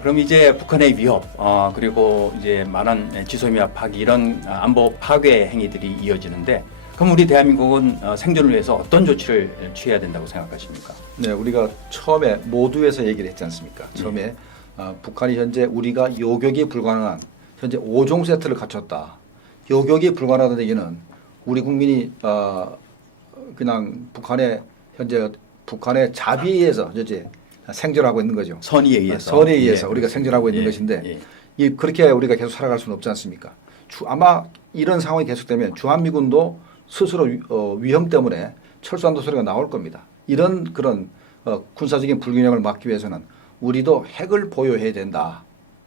그럼 이제 북한의 위협, 그리고 이제 많은 지소미아 파기 이런 안보 파괴 행위들이 이어지는데, 그럼 우리 대한민국은 생존을 위해서 어떤 조치를 취해야 된다고 생각하십니까? 네, 우리가 처음에 모두에서 얘기를 했지 않습니까? 처음에 북한이 현재 우리가 요격이 불가능한 현재 5종 세트를 갖췄다. 요격이 불가능하다는 얘기는 우리 국민이 그냥 현재 북한의 자비에 의해서 이제 생존하고 있는 거죠. 선의에 의해서. 선의에 의해서 예, 우리가 생존하고 있는 예, 것인데 예. 그렇게 우리가 계속 살아갈 수는 없지 않습니까? 아마 이런 상황이 계속되면 주한미군도 스스로 위험 때문에 철수한다 소리가 나올 겁니다. 이런 그런 군사적인 불균형을 막기 위해서는 우리도 핵을 보유해야 된다.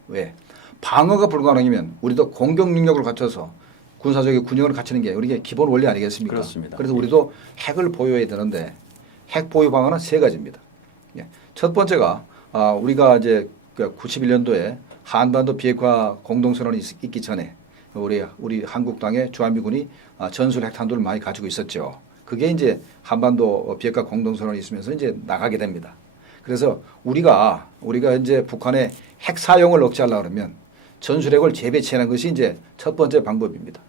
왜? 방어가 불가능이면 우리도 공격 능력을 갖춰서 군사적인 균형을 갖추는 게 우리의 기본 원리 아니겠습니까? 그렇습니다. 그래서 우리도 핵을 보유해야 되는데 핵 보유 방안은 세 가지입니다. 첫 번째가 우리가 이제 91년도에 한반도 비핵화 공동선언이 있기 전에 우리 한국 땅에 주한미군이 전술 핵탄두를 많이 가지고 있었죠. 그게 이제 한반도 비핵화 공동선언이 있으면서 이제 나가게 됩니다. 그래서 우리가 이제 북한의 핵 사용을 억제하려고 그러면 전술핵을 재배치하는 것이 이제 첫 번째 방법입니다.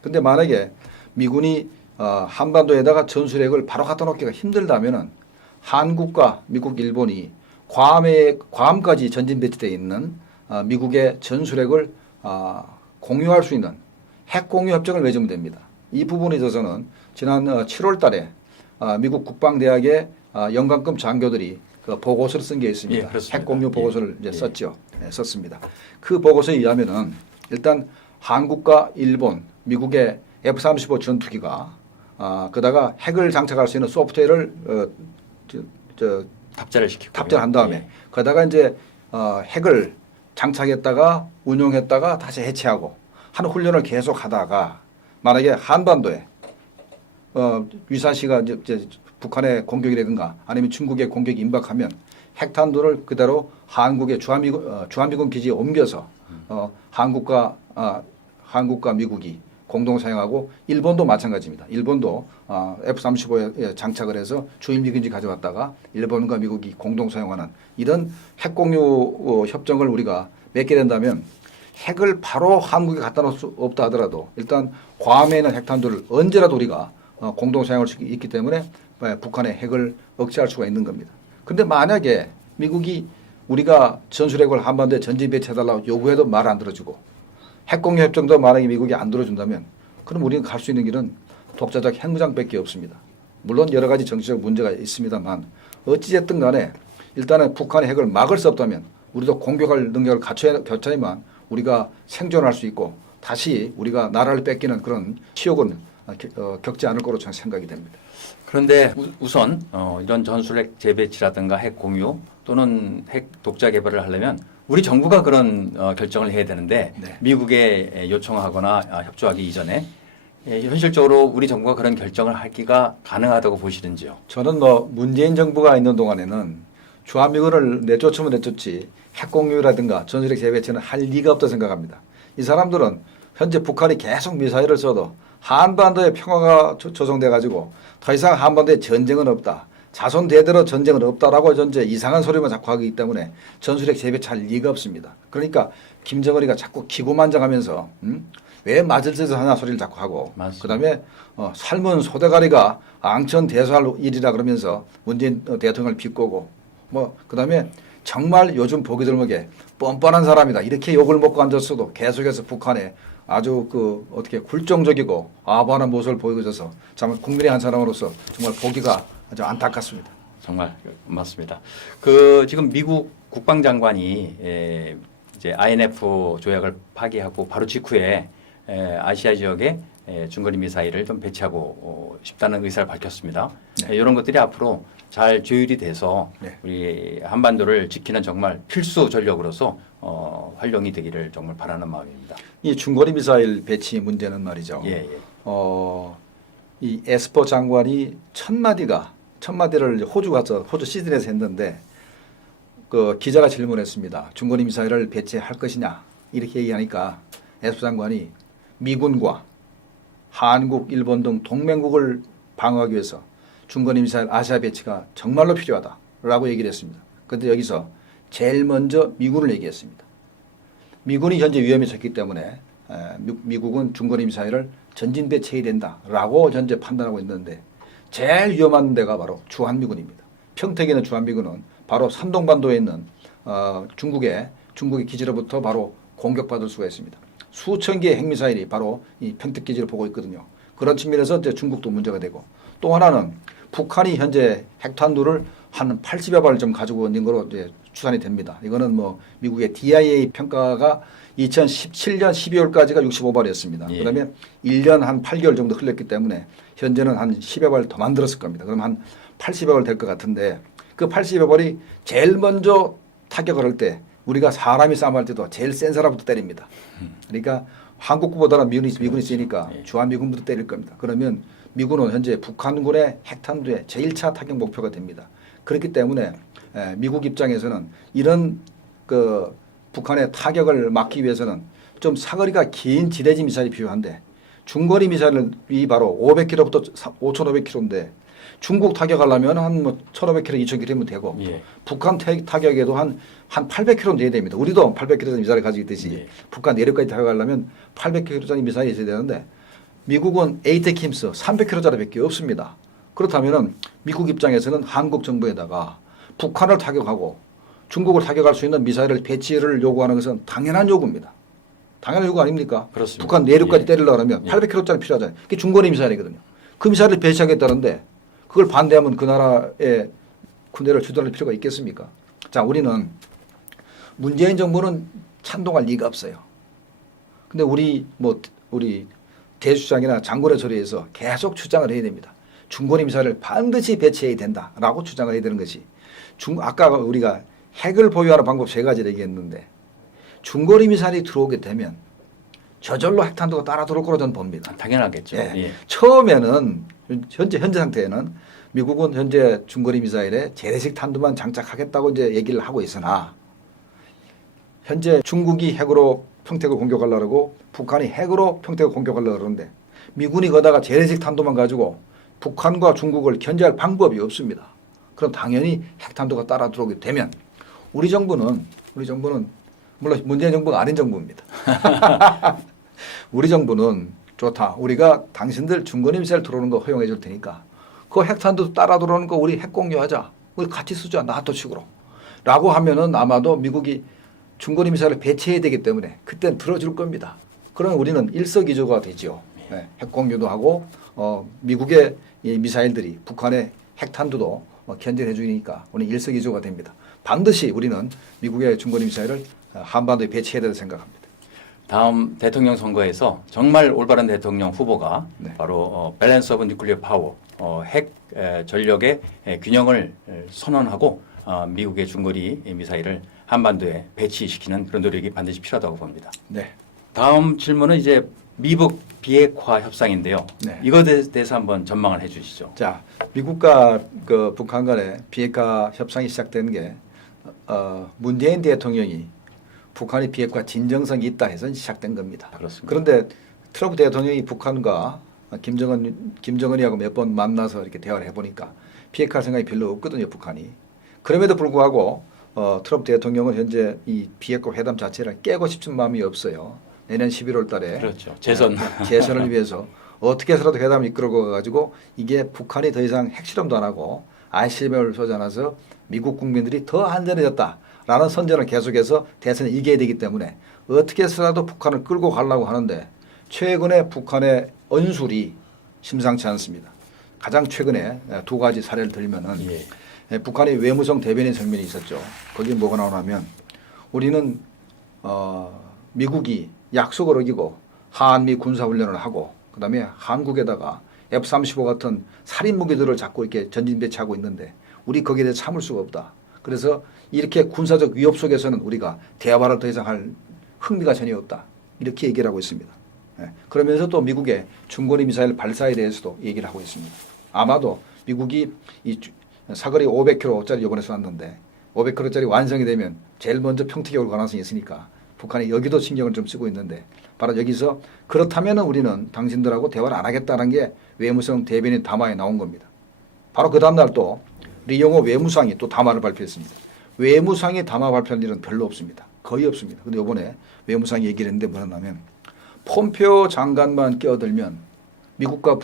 근데 만약에 미군이 한반도에다가 전술핵을 바로 갖다 놓기가 힘들다면은 한국과 미국, 일본이 괌까지 전진 배치되어 있는 미국의 전술핵을 공유할 수 있는 핵 공유 협정을 맺으면 됩니다. 이 부분에 있어서는 지난 7월 달에 미국 국방대학의 영관급 장교들이 그 보고서를 쓴 게 있습니다. 예, 핵 공유 보고서를 이제 썼죠. 썼습니다. 그 보고서에 의하면은 일단 한국과 일본, 미국의 F-35 전투기가 그다가 핵을 장착할 수 있는 소프트웨어를 탑재를 시키고 탑재한 다음에 거기다가 이제 핵을 장착했다가 운용했다가 다시 해체하고 하는 훈련을 계속 하다가 만약에 한반도에 유사시가 이제 북한의 공격이라든가 아니면 중국의 공격이 임박하면 핵탄두를 그대로 한국의 주한미군 기지에 옮겨서 한국과 미국이 공동 사용하고 일본도 마찬가지입니다. 일본도 F-35에 장착을 해서 주인미군지 가져왔다가 일본과 미국이 공동 사용하는 이런 핵 공유 협정을 우리가 맺게 된다면 핵을 바로 한국에 갖다 놓을 수 없다 하더라도 일단 괌에 있는 핵탄두를 언제라도 우리가 공동 사용할 수 있기 때문에 북한의 핵을 억제할 수가 있는 겁니다. 그런데 만약에 미국이 우리가 전술핵을 한반도에 전진 배치해달라고 요구해도 말 안 들어주고 핵공유 협정도 만약에 미국이 안 들어준다면 그럼 우리는 갈 수 있는 길은 독자적 핵무장밖에 없습니다. 물론 여러 가지 정치적 문제가 있습니다만 어찌됐든 간에 일단은 북한의 핵을 막을 수 없다면 우리도 공격할 능력을 갖춰야만 우리가 생존할 수 있고 다시 우리가 나라를 뺏기는 그런 치욕은 겪지 않을 거로 저는 생각이 됩니다. 그런데 우선 이런 전술핵 재배치라든가 핵 공유 또는 핵 독자 개발을 하려면 우리 정부가 그런 결정을 해야 되는데 네. 미국에 요청하거나 협조하기 이전에 현실적으로 우리 정부가 그런 결정을 하기가 가능하다고 보시는지요? 저는 문재인 정부가 있는 동안에는 주한미군을 내쫓으면 내쫓지 핵 공유라든가 전술핵 재배치는 할 리가 없다 생각합니다. 이 사람들은 현재 북한이 계속 미사일을 써도 한반도에 평화가 조성돼 가지고 더 이상 한반도에 전쟁은 없다. 자손 대대로 전쟁은 없다라고 전제 이상한 소리만 자꾸 하기 때문에 전술핵 재배치할 리가 없습니다. 그러니까 김정은이가 자꾸 기고만장하면서 왜 맞을 짓을 하나 소리를 자꾸 하고 맞습니다. 그다음에 삶은 소대가리가 앙천 대소할 일이라 그러면서 문재인 대통령을 비꼬고 그다음에 정말 요즘 보기 드물게 뻔뻔한 사람이다 이렇게 욕을 먹고 앉았어도 계속해서 북한에 아주 어떻게 굴종적이고 아부하는 모습을 보이고 있어서 정말 국민의 한 사람으로서 정말 보기가 아주 안타깝습니다. 정말 맞습니다. 지금 미국 국방장관이 이제 INF 조약을 파기하고 바로 직후에 아시아 지역에 중거리 미사일을 좀 배치하고 싶다는 의사를 밝혔습니다. 네. 이런 것들이 앞으로 잘 조율이 돼서 네. 우리 한반도를 지키는 정말 필수 전력으로서 활용이 되기를 정말 바라는 마음입니다. 이 중거리 미사일 배치 문제는 말이죠. 예. 이 에스퍼 장관이 첫 마디를 호주 시드니에서 했는데 그 기자가 질문했습니다. 중거리 미사일을 배치할 것이냐 이렇게 얘기하니까 에스퍼 장관이 미군과 한국, 일본 등 동맹국을 방어하기 위해서 중거리 미사일 아시아 배치가 정말로 필요하다라고 얘기를 했습니다. 그런데 여기서 제일 먼저 미군을 얘기했습니다. 미군이 현재 위험에 처했기 때문에 미국은 중거리 미사일을 전진 배치해야 된다라고 현재 판단하고 있는데 제일 위험한 데가 바로 주한미군입니다. 평택에 있는 주한미군은 바로 산동반도에 있는 중국의 기지로부터 바로 공격받을 수가 있습니다. 수천 개의 핵미사일이 바로 이 평택 기지를 보고 있거든요. 그런 측면에서 이제 중국도 문제가 되고 또 하나는 북한이 현재 핵탄두를 한 80여 발을 좀 가지고 있는 거로 이제 추산이 됩니다. 이거는 뭐 미국의 DIA 평가가 2017년 12월까지가 65발이었습니다. 예. 그다음에 1년 한 8개월 정도 흘렀기 때문에 현재는 한 10여 발 더 만들었을 겁니다. 그럼 한 80여 발 될 것 같은데 그 80여 발이 제일 먼저 타격을 할 때 우리가 사람이 싸움할 때도 제일 센 사람부터 때립니다. 그러니까 한국보다는 미군이 세니까 주한미군부터 때릴 겁니다. 그러면 미군은 현재 북한군의 핵탄두의 제1차 타격 목표가 됩니다. 그렇기 때문에 미국 입장에서는 이런 그 북한의 타격을 막기 위해서는 좀 사거리가 긴 지대지 미사일이 필요한데 중거리 미사일이 바로 500km부터 5,500km인데 중국 타격하려면 한 뭐 1,500km, 2,000km면 되고 예. 북한 타격에도 한 800km는 돼야 됩니다. 우리도 800km짜리 미사일을 가지고 있듯이 예. 북한 내륙까지 타격하려면 800km짜리 미사일이 있어야 되는데 미국은 에이테킴스 300km짜리밖에 없습니다. 그렇다면은 미국 입장에서는 한국 정부에다가 북한을 타격하고 중국을 타격할 수 있는 미사일을 배치를 요구하는 것은 당연한 요구입니다. 당연한 요구 아닙니까? 그렇습니다. 북한 내륙까지 예. 때리려고 하면 800km짜리 필요하잖아요. 그게 중거리 미사일이거든요. 그 미사일을 배치하겠다는데 그걸 반대하면 그 나라의 군대를 주둔할 필요가 있겠습니까? 자, 우리는 문재인 정부는 찬동할 리가 없어요. 근데 우리 대주장이나 장군의 소리에서 계속 주장을 해야 됩니다. 중거리 미사일을 반드시 배치해야 된다라고 주장을 해야 되는 것이 아까 우리가 핵을 보유하는 방법 세 가지를 얘기했는데 중거리 미사일이 들어오게 되면 저절로 핵탄두가 따라 들어올 거로 저는 봅니다. 당연하겠죠. 예. 예. 처음에는 현재 상태에는 미국은 현재 중거리 미사일에 재래식 탄두만 장착하겠다고 이제 얘기를 하고 있으나 현재 중국이 핵으로 평택을 공격하려고 그러고 북한이 핵으로 평택을 공격하려고 그러는데 미군이 거다가 재래식 탄두만 가지고 북한과 중국을 견제할 방법이 없습니다. 그럼 당연히 핵탄두가 따라 들어오게 되면 우리 정부는 물론 문재인 정부가 아닌 정부입니다. 우리 정부는 좋다. 우리가 당신들 중거리 미사일 들어오는 거 허용해 줄 테니까 그 핵탄두 따라 들어오는 거 우리 핵 공유하자. 우리 같이 쓰자. 나토 식으로. 라고 하면은 아마도 미국이 중거리 미사일을 배치해야 되기 때문에 그땐 들어줄 겁니다. 그러면 우리는 일석이조가 되죠. 네, 핵 공유도 하고 미국의 이 미사일들이 북한의 핵탄두도 견제해 주니까 우리는 일석이조가 됩니다. 반드시 우리는 미국의 중거리 미사일을 한반도에 배치해야 된다고 생각합니다. 다음 대통령 선거에서 정말 올바른 대통령 후보가 네. 바로 밸런스 오브 뉴클리어 파워, 핵 전력의 균형을 선언하고 미국의 중거리 미사일을 한반도에 배치시키는 그런 노력이 반드시 필요하다고 봅니다. 네. 다음 질문은 이제 미북 비핵화 협상인데요. 네. 이것에 대해서 한번 전망을 해주시죠. 자, 미국과 그 북한 간의 비핵화 협상이 시작된 게 문재인 대통령이 북한의 비핵화 진정성이 있다 해서 시작된 겁니다. 그렇습니다. 그런데 트럼프 대통령이 북한과 김정은이하고 몇 번 만나서 이렇게 대화를 해보니까 비핵화 생각이 별로 없거든요, 북한이. 그럼에도 불구하고 트럼프 대통령은 현재 이 비핵화 회담 자체를 깨고 싶은 마음이 없어요. 내년 11월 달에 그렇죠. 재선을 위해서 어떻게 해서라도 회담을 이끌어 가지고 이게 북한이 더 이상 핵실험도 안 하고 ICBM을 쏘지 않아서 미국 국민들이 더 안전해졌다라는 선전을 계속해서 대선에 이겨야 되기 때문에 어떻게 해서라도 북한을 끌고 가려고 하는데 최근에 북한의 언술이 심상치 않습니다. 가장 최근에 두 가지 사례를 들면은 북한이 외무성 대변인 성명이 있었죠. 거기에 뭐가 나오냐면 우리는 미국이 약속을 어기고 한미 군사훈련을 하고 그다음에 한국에다가 F-35 같은 살인 무기들을 자꾸 이렇게 전진 배치하고 있는데 우리 거기에 대해 참을 수가 없다. 그래서 이렇게 군사적 위협 속에서는 우리가 대화를 더 이상 할 흥미가 전혀 없다. 이렇게 얘기를 하고 있습니다. 그러면서 또 미국의 중거리 미사일 발사에 대해서도 얘기를 하고 있습니다. 아마도 미국이 이 사거리 500km짜리 이번에 쐈는데 500km짜리 완성이 되면 제일 먼저 평택에 올 가능성이 있으니까 북한이 여기도 신경을 좀 쓰고 있는데 바로 여기서 그렇다면 우리는 당신들하고 대화를 안 하겠다는 게 외무성 대변인 담화에 나온 겁니다. 바로 그 다음날 또 리용호 외무상이 또 담화를 발표했습니다. 외무상이 담화 발표할 일은 별로 없습니다. 거의 없습니다. 근데 이번에 외무상이 얘기를 했는데 뭐냐면 폼페오 장관만 끼어들면 미국과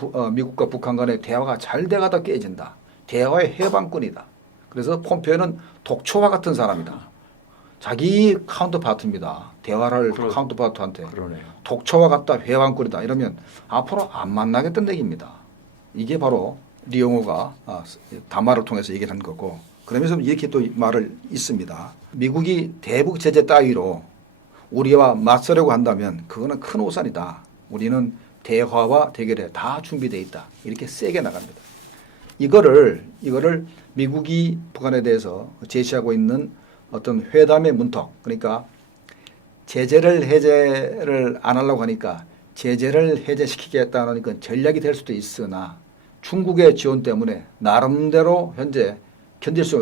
북한 간의 대화가 잘 돼가다 깨진다. 대화의 해방권이다. 그래서 폼페오는 독초와 같은 사람이다. 자기 카운터파트입니다. 대화를 카운터파트한테 그러네요. 독초와 같다. 해방권이다. 이러면 앞으로 안 만나겠다는 얘기입니다. 이게 바로 리용호가 담화를 통해서 얘기를 한 거고 그러면서 이렇게 또 말을 있습니다. 미국이 대북 제재 따위로 우리와 맞서려고 한다면 그거는 큰 오산이다. 우리는 대화와 대결에 다 준비되어 있다. 이렇게 세게 나갑니다. 이거를 미국이 북한에 대해서 제시하고 있는 어떤 회담의 문턱, 그러니까 제재를 해제를 안 하려고 하니까 제재를 해제시키겠다는 건 전략이 될 수도 있으나 중국의 지원 때문에 나름대로 현재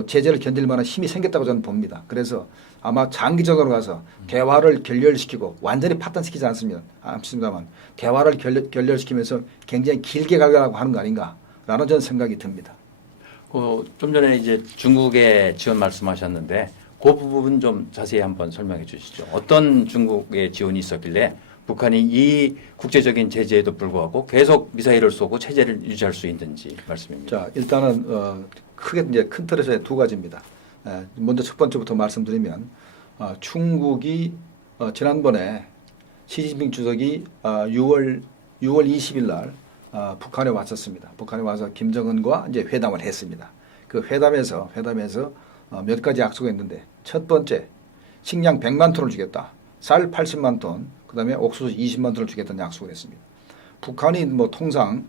제재를 견딜 만한 힘이 생겼다고 저는 봅니다. 그래서 아마 장기적으로 가서 대화를 결렬시키고 완전히 파탄시키지 않습니다만 대화를 결렬시키면서 굉장히 길게 가려고 하는 거 아닌가라는 저는 생각이 듭니다. 좀 전에 이제 중국의 지원 말씀하셨는데 그 부분 좀 자세히 한번 설명해 주시죠. 어떤 중국의 지원이 있었길래 북한이 이 국제적인 제재에도 불구하고 계속 미사일을 쏘고 체제를 유지할 수 있는지 말씀입니다. 자, 일단은 크게 이제 큰 틀에서 두 가지입니다. 먼저 첫 번째부터 말씀드리면 중국이 지난번에 시진핑 주석이 6월 20일 날 북한에 왔었습니다. 북한에 와서 김정은과 이제 회담을 했습니다. 그 회담에서 몇 가지 약속을 했는데 첫 번째 식량 100만 톤을 주겠다. 쌀 80만 톤, 그다음에 옥수수 20만 톤을 주겠다는 약속을 했습니다. 북한이 뭐 통상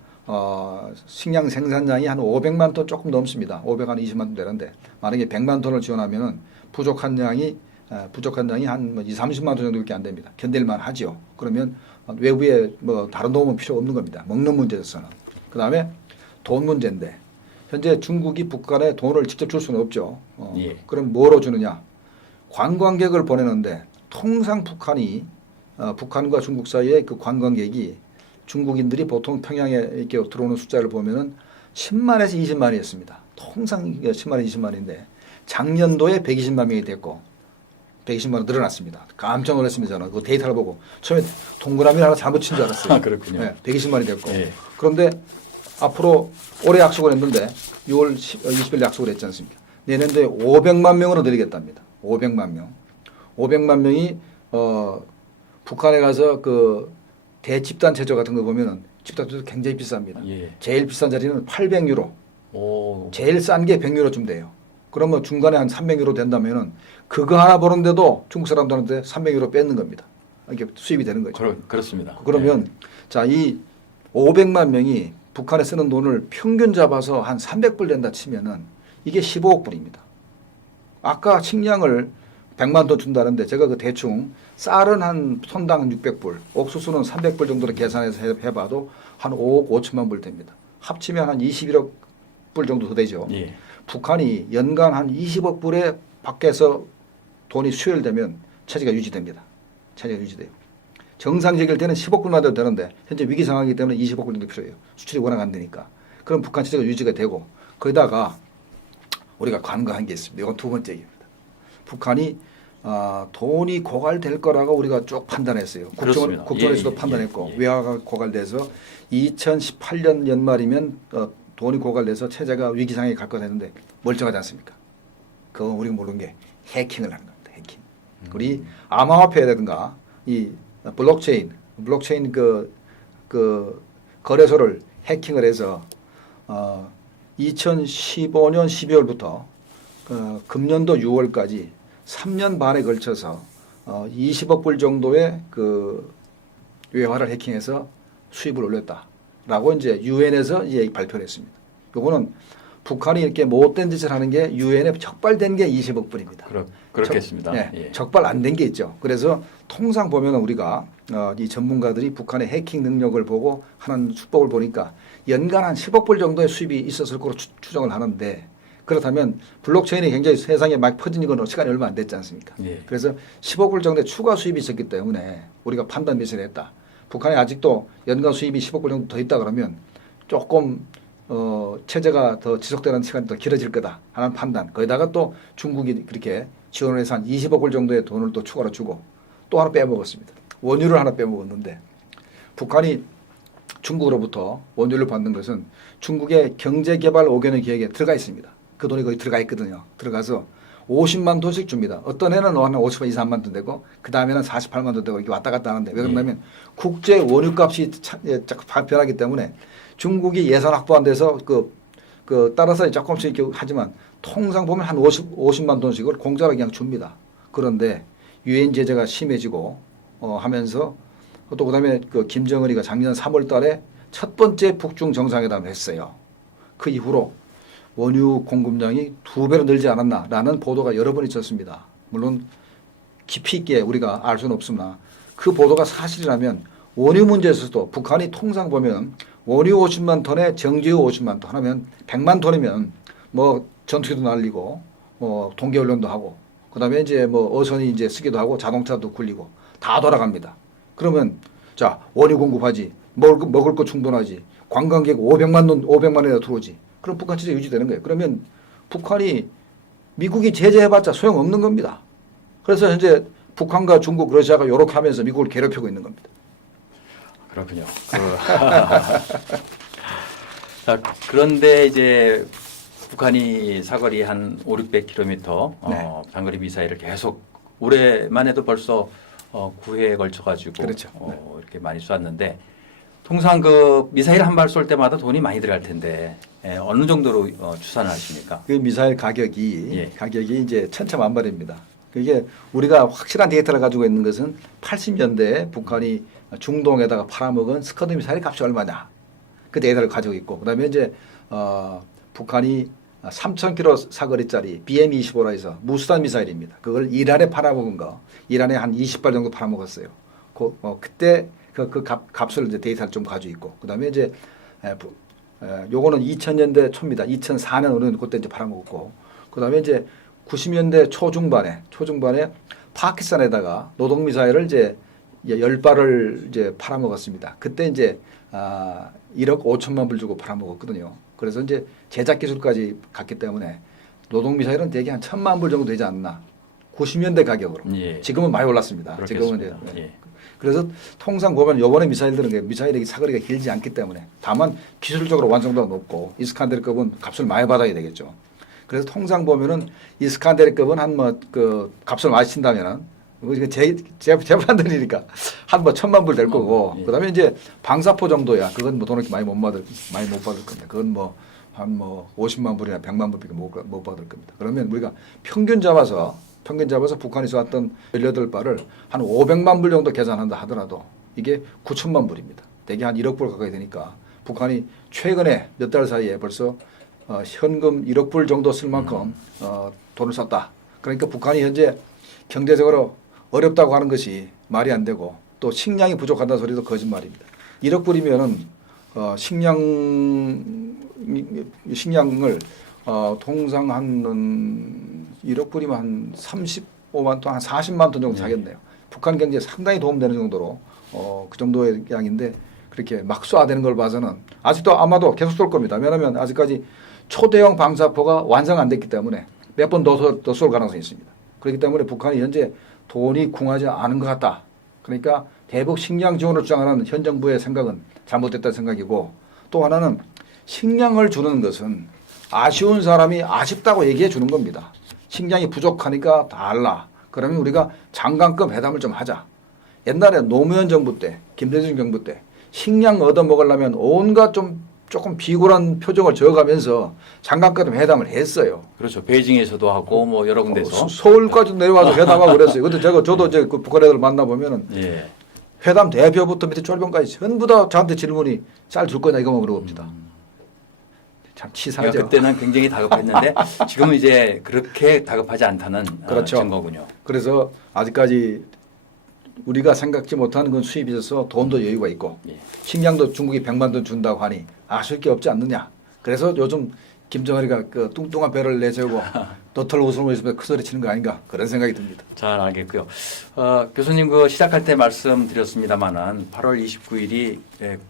식량 생산량이 한 500만 톤 조금 넘습니다. 520만 톤 되는데 만약에 100만 톤을 지원하면은 부족한 양이 한 20, 30만 톤 정도밖에 안 됩니다. 견딜만 하죠. 그러면 외부에 뭐 다른 도움은 필요 없는 겁니다. 먹는 문제에서는. 그다음에 돈 문제인데 현재 중국이 북한에 돈을 직접 줄 수는 없죠. 예. 그럼 뭐로 주느냐? 관광객을 보내는데 통상 북한과 중국 사이에 그 관광객이 중국인들이 보통 평양에 이렇게 들어오는 숫자를 보면은 10만에서 20만이었습니다. 통상 10만에서 20만인데 작년도에 120만 명이 됐고 120만으로 늘어났습니다. 깜짝 놀랐습니다. 저는 그 데이터를 보고 처음에 동그라미 하나 잘못 친 줄 알았어요. 아, 그렇군요. 네, 120만이 됐고 예. 그런데 앞으로 올해 약속을 했는데 6월 20일 약속을 했지 않습니까? 내년도에 500만 명으로 늘리겠답니다. 500만 명. 500만 명이 북한에 가서 그 대집단 체조 같은 거 보면은 집단 체조 굉장히 비쌉니다. 예. 제일 비싼 자리는 800유로. 오. 제일 싼 게 100유로쯤 돼요. 그러면 중간에 한 300유로 된다면은 그거 하나 버는데도 중국 사람들한테 300유로 뺏는 겁니다. 이게 수입이 되는 거죠. 그렇습니다. 그러면 예. 자, 이 500만 명이 북한에 쓰는 돈을 평균 잡아서 한 300불 된다 치면은 이게 15억 불입니다. 아까 식량을 100만 톤 준다는데 제가 그 대충 쌀은 한 톤당 600불, 옥수수는 300불 정도로 계산해서 해봐도 한 5억 5천만 불 됩니다. 합치면 한 21억 불 정도 더 되죠. 예. 북한이 연간 한 20억 불에 밖에서 돈이 수혈되면 체제가 유지됩니다. 체제가 유지돼요. 정상적일 때는 10억 불만 돼도 되는데 현재 위기 상황이기 때문에 20억 불 정도 필요해요. 수출이 워낙 안 되니까. 그럼 북한 체제가 유지가 되고 거기다가 우리가 간과한 게 있습니다. 이건 두 번째 얘기입니다. 북한이 돈이 고갈될 거라고 우리가 쭉 판단했어요. 국정원에서도 판단했고 외화가 고갈돼서 2018년 연말이면 돈이 고갈돼서 체제가 위기 상황에 갈 거다 했는데 멀쩡하지 않습니까? 그건 우리가 모르는 게 해킹을 하는 겁니다. 해킹. 우리 암호화폐라든가 이 블록체인 그 거래소를 해킹을 해서 2015년 12월부터 금년도 6월까지 3년 반에 걸쳐서 20억 불 정도의 그 외화를 해킹해서 수입을 올렸다라고 이제 유엔에서 이제 발표를 했습니다. 요거는 북한이 이렇게 못된 짓을 하는 게 유엔에 적발된 게 20억 불입니다. 그렇겠습니다. 예. 적발 안 된 게 있죠. 그래서 통상 보면 우리가 이 전문가들이 북한의 해킹 능력을 보고 하는 수법을 보니까 연간 한 10억 불 정도의 수입이 있었을 거로 추정을 하는데 그렇다면 블록체인이 굉장히 세상에 막 퍼진 건 시간이 얼마 안 됐지 않습니까? 예. 그래서 10억 불 정도의 추가 수입이 있었기 때문에 우리가 판단 미스를 했다. 북한이 아직도 연간 수입이 10억 불 정도 더 있다 그러면 조금 체제가 더 지속되는 시간이 더 길어질 거다 하는 판단. 거기다가 또 중국이 그렇게 지원을 해서 한 20억 불 정도의 돈을 또 추가로 주고 또 하나 빼먹었습니다. 원유를 하나 빼먹었는데 북한이 중국으로부터 원유를 받는 것은 중국의 경제개발 5개년 계획에 들어가 있습니다. 그 돈이 거기 들어가 있거든요. 들어가서 50만 톤씩 줍니다. 어떤 해는 한 50만 2, 3만 톤 되고 그 다음에는 48만 톤 되고 이렇게 왔다 갔다 하는데 왜 그러냐면 국제 원유값이 자꾸 변하기 때문에 중국이 예산 확보 안 돼서 따라서 조금씩 이렇게 하지만 통상 보면 한 50만 톤씩을 공짜로 그냥 줍니다. 그런데 유엔 제재가 심해지고 하면서 또 그다음에 김정은이가 작년 3월 달에 첫 번째 북중 정상회담을 했어요. 그 이후로 원유 공급량이 2배로 늘지 않았나라는 보도가 여러 번 있었습니다. 물론 깊이 있게 우리가 알 수는 없으나 그 보도가 사실이라면 원유 문제에서도 북한이 통상 보면 원유 50만 톤에 정제유 50만 톤 하면 100만 톤이면 뭐 전투기도 날리고 동계훈련도 하고 그다음에 이제 뭐 어선이 이제 쓰기도 하고 자동차도 굴리고 다 돌아갑니다. 그러면 자 원유 공급하지 먹을 거 충분하지 관광객 500만이나 들어오지. 그럼 북한 체제 유지되는 거예요. 그러면 북한이 미국이 제재해봤자 소용없는 겁니다. 그래서 현재 북한과 중국, 러시아가 이렇게 하면서 미국을 괴롭히고 있는 겁니다. 그렇군요. 자, 그런데 이제 북한이 사거리 한 500~600km 장거리 미사일을 계속 올해만 해도 벌써 9회에 걸쳐 가지고 그렇죠. 이렇게 많이 쐈는데 통상 그 미사일 한 발 쏠 때마다 돈이 많이 들어갈 텐데 어느 정도로 추산을 하십니까? 그 미사일 가격이 이제 천차만별입니다. 그게 우리가 확실한 데이터를 가지고 있는 것은 80년대에 북한이 중동에다가 팔아먹은 스커드 미사일 값이 얼마냐 그 데이터를 가지고 있고 그다음에 이제 북한이 3,000km 사거리짜리 BM-25라 해서 무수단 미사일입니다. 그걸 이란에 팔아먹은 거 이란에 한 20발 정도 팔아먹었어요. 그때 그 값을 이제 데이터를 좀 가지고 있고 그다음에 이제 요거는 2000년대 초입니다. 2004년으로는 그때 이제 팔아먹었고 그다음에 이제 90년대 초중반에 파키스탄에다가 노동 미사일을 이제 10발을 이제 팔아먹었습니다. 그때 이제 1억 5천만 불 주고 팔아먹었거든요. 그래서 이제 제작 기술까지 갔기 때문에 노동 미사일은 대개 한 1,000만 불 정도 되지 않나. 90년대 가격으로. 예. 지금은 많이 올랐습니다. 지금은 이제. 예. 그래서 통상 보면 요번에 미사일들은 미사일의 사거리가 길지 않기 때문에 다만 기술적으로 완성도가 높고 이스칸데르급은 값을 많이 받아야 되겠죠. 그래서 통상 보면은 이스칸데르급은 한 값을 많이 친다면은 재판들이니까 한 1,000만 불 될 거고 그다음에 이제 방사포 정도야. 그건 뭐 돈을 많이 못 받을 겁니다. 그건 한 50만 불이나 100만 불밖에 못 받을 겁니다. 그러면 우리가 평균 잡아서 북한이 쏘았던 18발을 한 500만 불 정도 계산한다 하더라도 이게 9천만 불입니다. 대개 한 1억 불 가까이 되니까 북한이 최근에 몇 달 사이에 벌써 현금 1억 불 정도 쓸 만큼 돈을 썼다. 그러니까 북한이 현재 경제적으로 어렵다고 하는 것이 말이 안 되고 또 식량이 부족하다는 소리도 거짓말입니다. 1억 불이면은 식량을 통상 한 1억 불이면 한 35만 톤, 한 40만 톤 정도 사겠네요. 북한 경제에 상당히 도움되는 정도로 그 정도의 양인데 그렇게 막 쏴대는 걸 봐서는 아직도 아마도 계속 쏠 겁니다. 왜냐하면 아직까지 초대형 방사포가 완성 안 됐기 때문에 몇 번 더 쏠 가능성이 있습니다. 그렇기 때문에 북한이 현재 돈이 궁하지 않은 것 같다. 그러니까 대북 식량 지원을 주장하는 현 정부의 생각은 잘못됐다는 생각이고 또 하나는 식량을 주는 것은 아쉬운 사람이 아쉽다고 얘기해 주는 겁니다. 식량이 부족하니까 달라. 그러면 우리가 장관급 회담을 좀 하자. 옛날에 노무현 정부 때, 김대중 정부 때 식량 얻어 먹으려면 온갖 조금 비굴한 표정을 저어가면서 장관급 회담을 했어요. 그렇죠. 베이징에서도 하고 뭐 여러 군데서 서울까지 내려와서 회담하고 그랬어요. 근데 저도 이제 그 북한 애들 만나 보면은 회담 대표부터 밑에 쫄병까지 전부 다 저한테 질문이 쌀 줄 거냐 이거만 물어봅니다. 참 치사하죠. 그러니까 그때는 굉장히 다급했는데 지금은 이제 그렇게 다급하지 않다는 그렇죠. 증거군요. 그래서 아직까지 우리가 생각지 못하는 건 수입이 있어서 돈도 여유가 있고 식량도 중국이 100만 톤 준다고 하니 아쉬울 게 없지 않느냐. 그래서 요즘 김정은이가 그 뚱뚱한 배를 내세우고 너털 웃음을 있으면서 큰 소리 치는 거 아닌가 그런 생각이 듭니다. 잘 알겠고요. 교수님 시작할 때 말씀드렸습니다마는 8월 29일이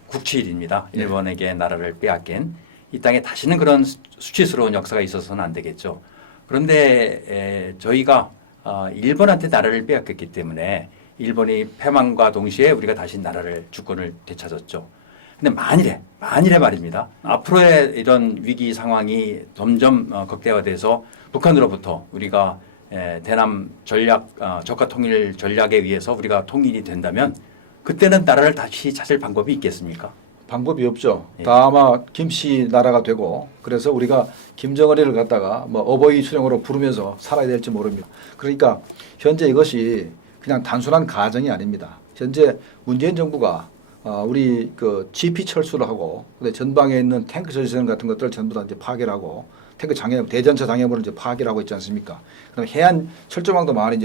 국치일입니다. 일본에게 나라를 빼앗긴 이 땅에 다시는 그런 수치스러운 역사가 있어서는 안 되겠죠. 그런데 저희가 일본한테 나라를 빼앗겼기 때문에 일본이 패망과 동시에 우리가 다시 나라를 주권을 되찾았죠. 근데 만일에 말입니다. 앞으로의 이런 위기 상황이 점점 극대화돼서 북한으로부터 우리가 대남 전략, 적화 통일 전략에 의해서 우리가 통일이 된다면 그때는 나라를 다시 찾을 방법이 있겠습니까? 방법이 없죠. 예. 다 아마 김씨 나라가 되고 그래서 우리가 김정은이를 갖다가 뭐 어버이 수령으로 부르면서 살아야 될지 모릅니다. 그러니까 현재 이것이 그냥 단순한 가정이 아닙니다. 현재 문재인 정부가 우리 그 GP 철수를 하고 근데 전방에 있는 탱크 저지선 같은 것들 전부 다 이제 파괴를 하고 탱크 장애 대전차 장애물을 이제 파괴를 하고 있지 않습니까? 그럼 해안 철조망도 많이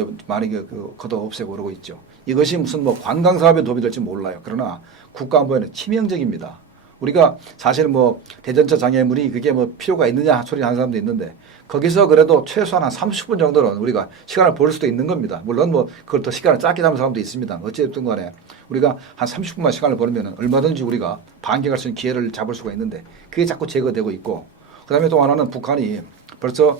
걷어 없애고 그러고 있죠. 이것이 무슨 뭐 관광 사업에 도움이 될지 몰라요. 그러나 국가 안보에는 치명적입니다. 우리가 사실 뭐 대전차 장애물이 그게 뭐 필요가 있느냐 소리 하는 사람도 있는데 거기서 그래도 최소한 한 30분 정도는 우리가 시간을 벌 수도 있는 겁니다. 물론 뭐 그걸 더 시간을 짧게 잡는 사람도 있습니다. 어쨌든 간에 우리가 한 30분만 시간을 벌면 얼마든지 우리가 반격할 수 있는 기회를 잡을 수가 있는데 그게 자꾸 제거되고 있고 그다음에 또 하나는 북한이 벌써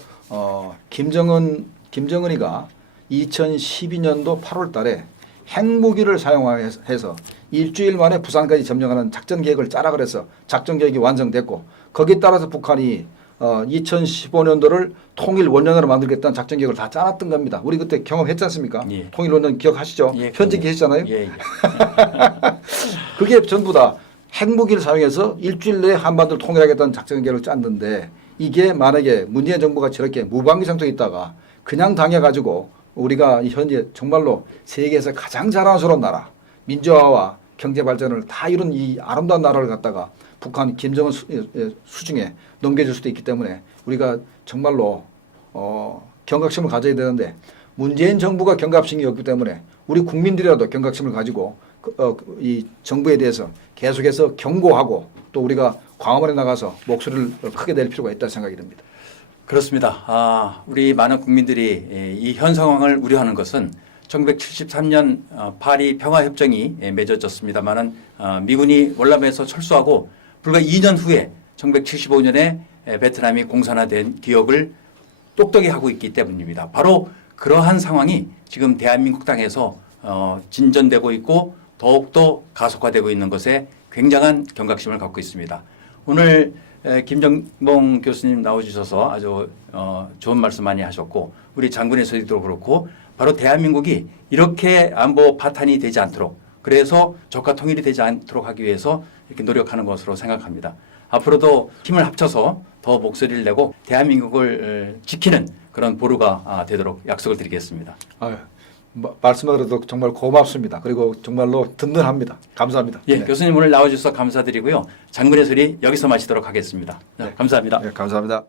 김정은이가 2012년도 8월 달에 핵무기를 사용해서 일주일 만에 부산까지 점령하는 작전 계획을 짜라 그래서 작전 계획이 완성됐고 거기에 따라서 북한이 2015년도를 통일 원년으로 만들겠다는 작전 계획을 다 짜놨던 겁니다. 우리 그때 경험했지 않습니까? 예. 통일 원년 기억하시죠? 예, 현직이 했잖아요. 예. 그게 전부 다 핵무기를 사용해서 일주일 내에 한반도를 통일하겠다는 작전 계획을 짰는데 이게 만약에 문재인 정부가 저렇게 무방비 상태에 있다가 그냥 당해가지고 우리가 현재 정말로 세계에서 가장 자랑스러운 나라 민주화와 경제 발전을 다 이룬 이 아름다운 나라를 갖다가 북한 김정은 수중에 넘겨줄 수도 있기 때문에 우리가 정말로 경각심을 가져야 되는데 문재인 정부가 경각심이 없기 때문에 우리 국민들이라도 경각심을 가지고 이 정부에 대해서 계속해서 경고하고 또 우리가 광화문에 나가서 목소리를 크게 낼 필요가 있다고 생각이 듭니다. 그렇습니다. 우리 많은 국민들이 이 현 상황을 우려하는 것은 1973년 파리 평화협정이 맺어졌습니다마는 미군이 월남에서 철수하고 불과 2년 후에 1975년에 베트남이 공산화된 기억을 똑똑히 하고 있기 때문입니다. 바로 그러한 상황이 지금 대한민국 땅에서 진전되고 있고 더욱더 가속화되고 있는 것에 굉장한 경각심을 갖고 있습니다. 오늘 김정봉 교수님 나와주셔서 아주 좋은 말씀 많이 하셨고 우리 장군의 소리도 그렇고 바로 대한민국이 이렇게 안보 파탄이 되지 않도록 그래서 적화 통일이 되지 않도록 하기 위해서 이렇게 노력하는 것으로 생각합니다. 앞으로도 힘을 합쳐서 더 목소리를 내고 대한민국을 지키는 그런 보루가 되도록 약속을 드리겠습니다. 아유, 말씀만 들어도 정말 고맙습니다. 그리고 정말로 든든합니다. 감사합니다. 예, 네. 교수님 오늘 나와주셔서 감사드리고요. 장군의 소리 여기서 마치도록 하겠습니다. 네, 감사합니다. 네, 감사합니다.